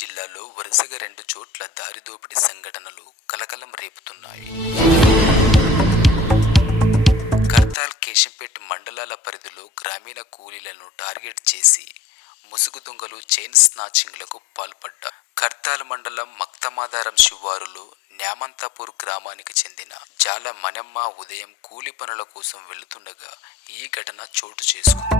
జిల్లాలో వరుసగా 2 చోట్ల దారి దోపిడీ సంఘటనలు కలకలం రేపుతున్నాయి. కర్తాల్, కేశంపేట్ మండలాల పరిధిలో గ్రామీణ కూలీలను టార్గెట్ చేసి ముసుగు దొంగలు చైన్ స్నాచింగ్లకు పాల్పడ్డారు. కర్తాల్ మండలం మక్తమాధారం శివారులో న్యామంతాపూర్ గ్రామానికి చెందిన జాల మనమ్మ ఉదయం కూలి పనుల కోసం వెళుతుండగా ఈ ఘటన చోటు చేసుకుంది.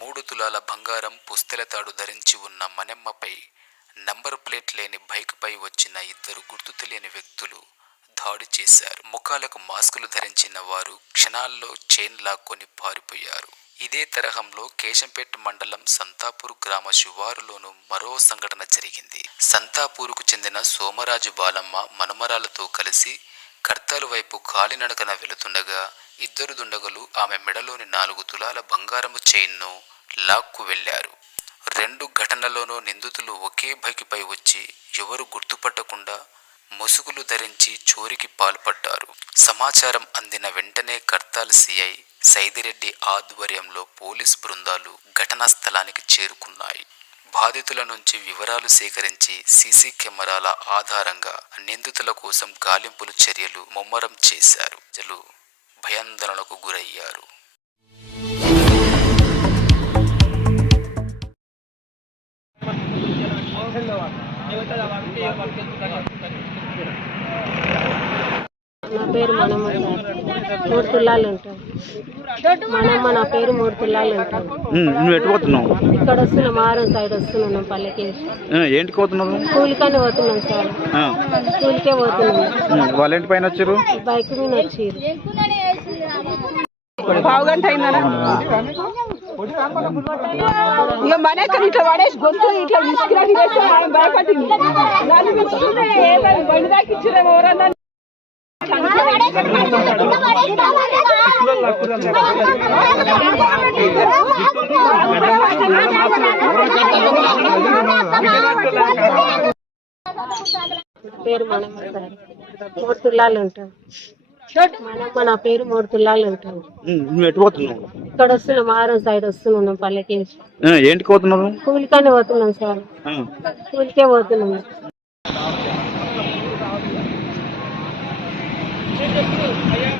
మూడు తులాల బంగారం, పుస్తెల తాడు ధరించి ఉన్న మనమ్మపై నంబర్ ప్లేట్ లేని బైక్ పై వచ్చిన 2 గుర్తు తెలియని వ్యక్తులు దాడి చేశారు. ముఖాలకు మాస్కులు ధరించిన వారు క్షణాల్లో చైన్ లాక్కొని పారిపోయారు. ఇదే తరహంలో కేశంపేట్ మండలం సంతాపూర్ గ్రామ శివారులోనూ మరో సంఘటన జరిగింది. సంతాపూరుకు చెందిన సోమరాజు బాలమ్మ మనుమరాలతో కలిసి కర్తాలు వైపు కాలినడకన వెళుతుండగా 2 దుండగులు ఆమె మెడలోని 4 తులాల బంగారము చైన్ను లాక్కు వెళ్లారు. 2 ఘటనలోనూ నిందితులు ఒకే బైక్పై వచ్చి ఎవరు గుర్తుపట్టకుండా ముసుగులు ధరించి చోరికి పాల్పడ్డారు. సమాచారం అందిన వెంటనే కర్తాల్ సిఐ సైదిరెడ్డి ఆధ్వర్యంలో పోలీసు బృందాలు ఘటనా స్థలానికి చేరుకున్నాయి. బాధితుల నుంచి వివరాలు సేకరించి సీసీ కెమెరాల ఆధారంగా నిందితుల కోసం గాలింపులు చర్యలు ముమ్మరం చేశారు. ప్రజలు భయాందోళనకు గురయ్యారు. నా పేరు మనమ్మ సార్. 3 తులాలు ఉంటాం. మనమ్మ, నా పేరు 3 తులాలు ఉంటాం. నువ్వు ఎటు పోతున్నావు? ఇక్కడ వస్తున్నాం, మారం సైడ్ వస్తున్నాం. పల్లెకి ఏంటికి పోతున్నావు? కూలికని పోతున్నాం సార్. కూలికే పోతున్నాం. వాళ్ళ ఇంటి పైన వచ్చారు, బైక్ మీద వచ్చిర్రు. పావుగంట అయిందనా ఇక మనకి ఇట్లా పడేసి గొంతు ఇట్లా తీసుకురాకి భయపడింది. బండి దాకా ఇచ్చిరేమో ఎవరన్నా. పేరు మనమ్మ సార్. 3 తులాలు ఉంటాం. మనమ్మ, నా పేరు 3 తులాలు ఉంటాం. నువ్వు ఎటు పోతున్నావు? ఇక్కడ వస్తున్నాం, మారం సైడ్ వస్తున్నాం. పల్లెకి ఏంటికి పోతున్నావు? కూలికని పోతున్నాం సార్. కూలికే పోతున్నాం. అయ్యా